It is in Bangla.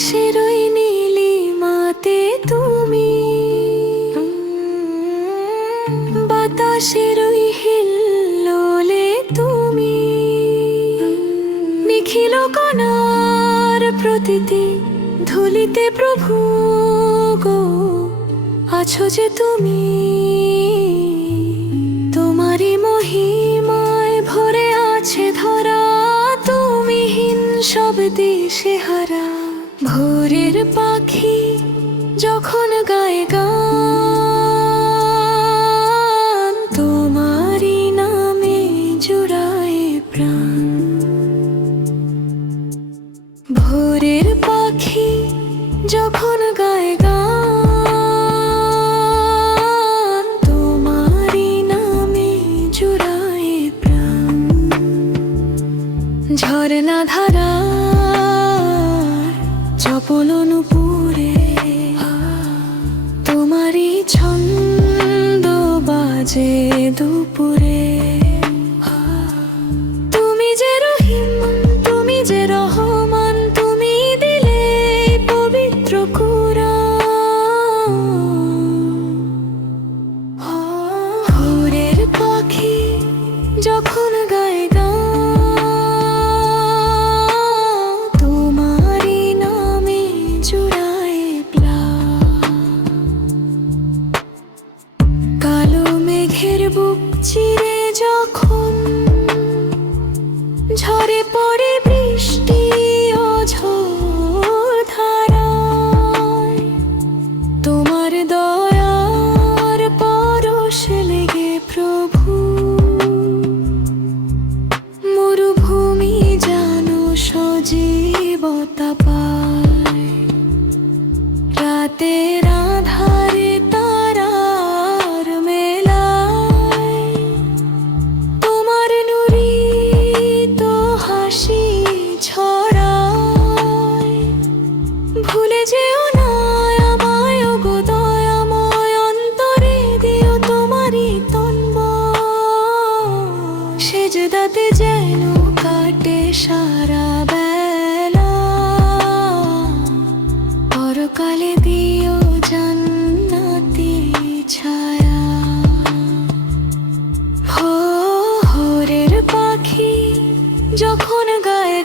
আকাশের ওই নীলিমাতে তুমি। বাতাসের ওই হিল্লোলে তুমি। নিখিল কণার প্রতিটি ধুলিতে প্রভু গো, আছো যে তুমি। তোমারই মহিমায় ভরে আছে ধরা তুমিহীন সব দেশে হারা। ভোরের পাখি যখন গায়ে গান, তোমারই নামে জুড়ায় প্রাণ। ভোরের পাখি যখন গায়ে গান, তোমারই নামে জুড়ায় প্রাণ। ঝর্ণা ধারা চপল নুপুরে। তোমারই ছন্দ মেঘের বুক চিরে যখন ঝরে পড়ে বৃষ্টি ও ধারায় তোমার দয়ার পরশ লেগে প্রভু সারা বেলা পরকালে দিও জান্নাতি ছায়া। ভোরের পাখি যখন গায়ে